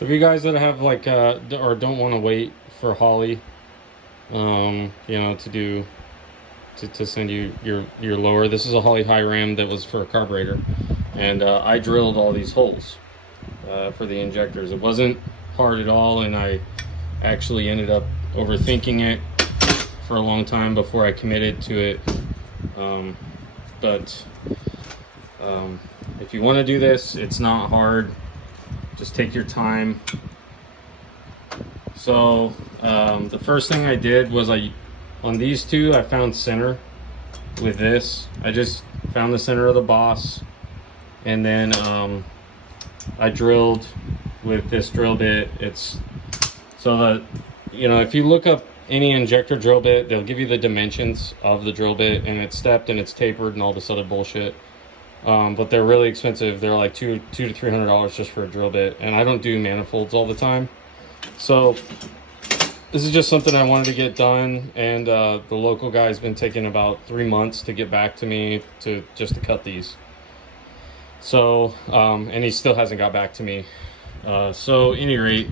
So if you guys that have like or don't want to wait for Holley, you know, to send you your lower. This is a Holley high ram that was for a carburetor, and I drilled all these holes for the injectors. It wasn't hard at all, and I actually ended up overthinking it for a long time before I committed to it. But if you want to do this, it's not hard. Just take your time. So the first thing I did was on these two, I found center with this. I just found the center of the boss, and then I drilled with this drill bit. It's so that, you know, if you look up any injector drill bit, they'll give you the dimensions of the drill bit, and it's stepped and it's tapered and all this other bullshit. But they're really expensive. They're like $200 to $300 just for a drill bit, and I don't do manifolds all the time. So this is just something I wanted to get done, and the local guy's been taking about 3 months to get back to me to cut these. So and he still hasn't got back to me. So at any rate,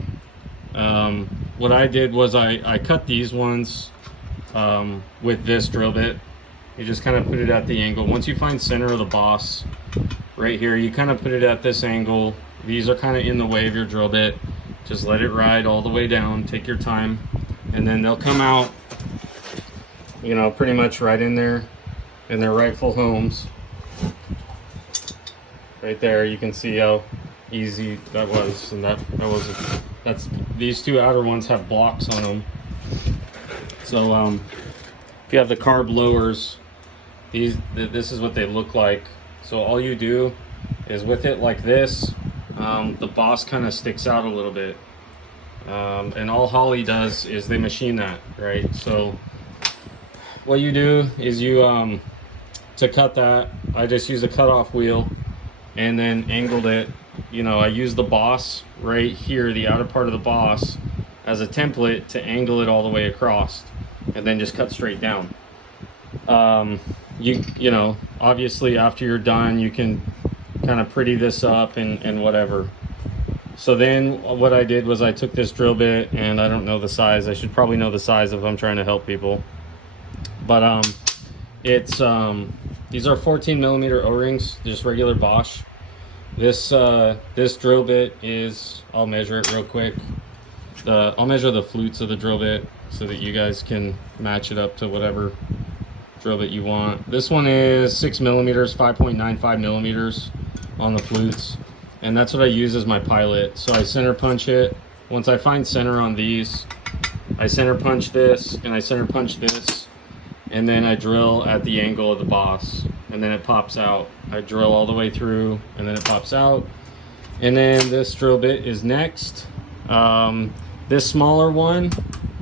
what I did was I cut these ones with this drill bit. You just kind of put it at the angle. Once you find center of the boss right here, you kind of put it at this angle. These are kind of in the way of your drill bit. Just let it ride all the way down. Take your time, and then they'll come out, you know, pretty much right in there in their rightful homes. Right there, you can see how easy that was, and that's these two outer ones have blocks on them. So if you have the carb lowers, this is what they look like. So all you do is with it like this, the boss kind of sticks out a little bit, and all Holley does is they machine that, right? So what you do is you to cut that, I just use a cutoff wheel and then angled it. You know, I use the boss right here, the outer part of the boss, as a template to angle it all the way across, and then just cut straight down. You know, obviously after you're done, you can kind of pretty this up and whatever. So then what I did was I took this drill bit, and I don't know the size. I should probably know the size if I'm trying to help people. But it's these are 14 millimeter O-rings, just regular Bosch. This drill bit is, I'll measure it real quick. I'll measure the flutes of the drill bit so that you guys can match it up to whatever drill bit you want. This one is 6 millimeters, 5.95 millimeters on the flutes, and that's what I use as my pilot. So I center punch it. Once I find center on these, I center punch this and I center punch this, and then I drill at the angle of the boss, and then it pops out. I drill all the way through, and then it pops out. And then this drill bit is next. This smaller one,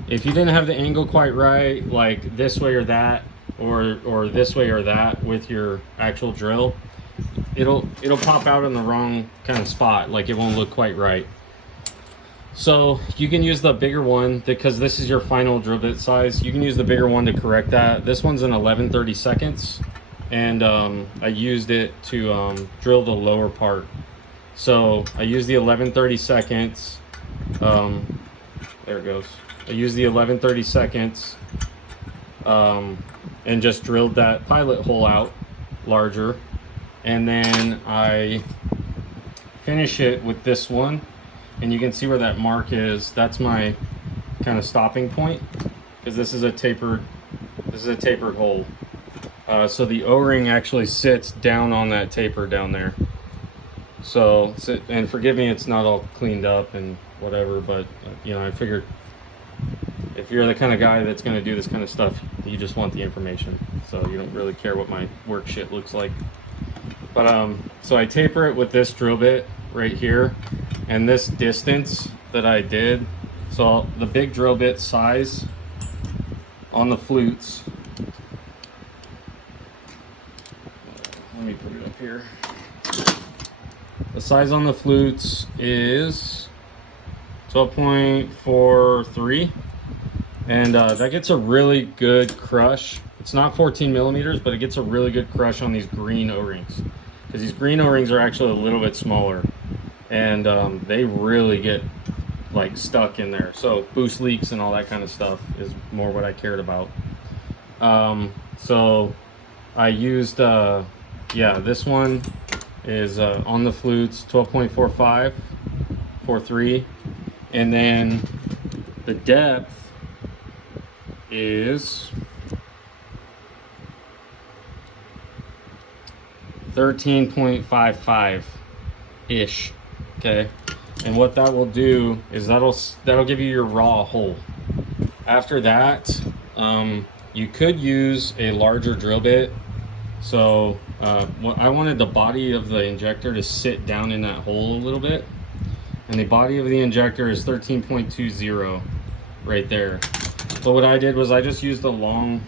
if you didn't have the angle quite right, like this way or that, or this way or that with your actual drill, it'll pop out in the wrong kind of spot, like it won't look quite right. So you can use the bigger one because this is your final drill bit size. You can use the bigger one to correct that. This one's an 11/32, and I used it to drill the lower part. So I used the 11/32. There it goes. I used the 11/32 and just drilled that pilot hole out larger, and then I finish it with this one, and you can see where that mark is. That's my kind of stopping point, because this is a tapered hole. So the O-ring actually sits down on that taper down there. So, and forgive me, it's not all cleaned up and whatever, but you know, I figured if you're the kind of guy that's going to do this kind of stuff, you just want the information, so you don't really care what my work shit looks like. But so I taper it with this drill bit right here, and this distance that I did, so the big drill bit size on the flutes, let me put it up here. The size on the flutes is 12.43, and that gets a really good crush. It's not 14 millimeters, but it gets a really good crush on these green O-rings, because these green O-rings are actually a little bit smaller. and they really get like stuck in there. So boost leaks and all that kind of stuff is more what I cared about. So I used yeah, this one is on the flutes 12.45 43, and then the depth is 13.55 ish. Okay, and what that will do is that'll give you your raw hole. After that, you could use a larger drill bit. So I wanted the body of the injector to sit down in that hole a little bit, and the body of the injector is 13.20 right there. But what I did was I just used a long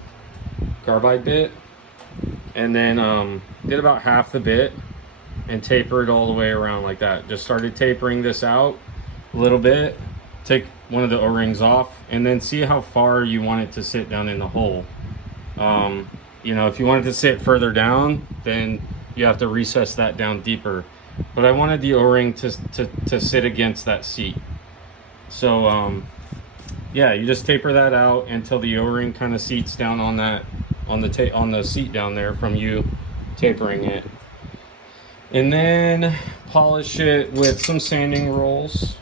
carbide bit, and then did about half the bit and tapered all the way around like that. Just started tapering this out a little bit, take one of the O-rings off, and then see how far you want it to sit down in the hole. You know, if you want it to sit further down, then you have to recess that down deeper. But I wanted the O-ring to sit against that seat. So yeah, you just taper that out until the O-ring kind of seats down on that, on the seat down there from you tapering it. And then polish it with some sanding rolls,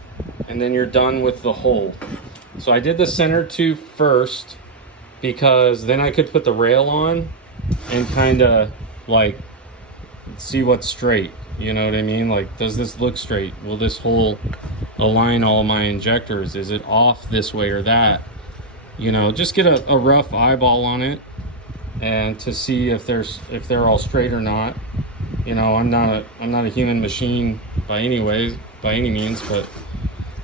and then you're done with the hole. So I did the center two first, because then I could put the rail on and kind of like see what's straight. You know what I mean? Like, does this look straight? Will this hole align all my injectors? Is it off this way or that? You know, just get a rough eyeball on it, and to see if they're all straight or not. You know, I'm not a human machine by any means, but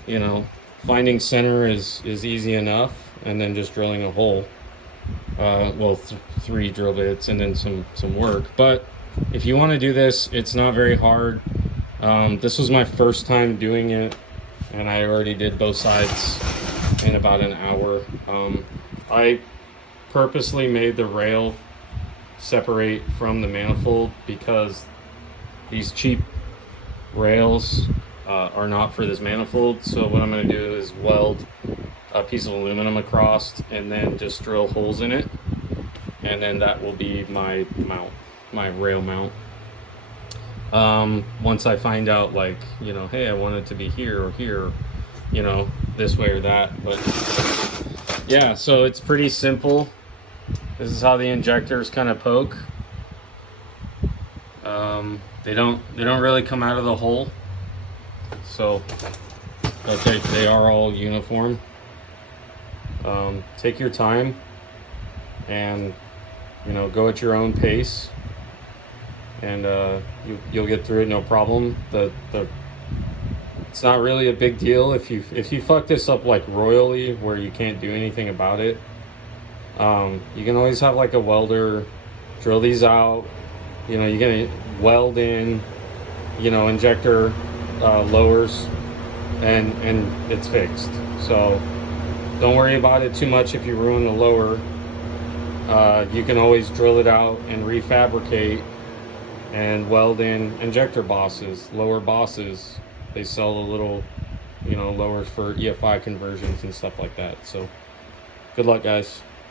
you know, finding center is easy enough, and then just drilling a hole. Well, 3 drill bits and then some work. But if you want to do this, it's not very hard. This was my first time doing it, and I already did both sides in about an hour. I purposely made the rail separate from the manifold because these cheap rails are not for this manifold. So what I'm going to do is weld a piece of aluminum across and then just drill holes in it, and then that will be my mount, my rail mount. Once I find out, like, you know, hey, I want it to be here or here, you know, this way or that. But yeah, so it's pretty simple. This is how the injectors kind of poke. They don't really come out of the hole, so but they are all uniform. Take your time, and you know, go at your own pace, and you'll get through it no problem. It's not really a big deal if you fuck this up like royally, where you can't do anything about it. You can always have like a welder drill these out. You know, you're gonna weld in, you know, injector lowers, and it's fixed. So don't worry about it too much if you ruin the lower. You can always drill it out and refabricate and weld in injector bosses, lower bosses. They sell the little, you know, lowers for EFI conversions and stuff like that. So good luck, guys.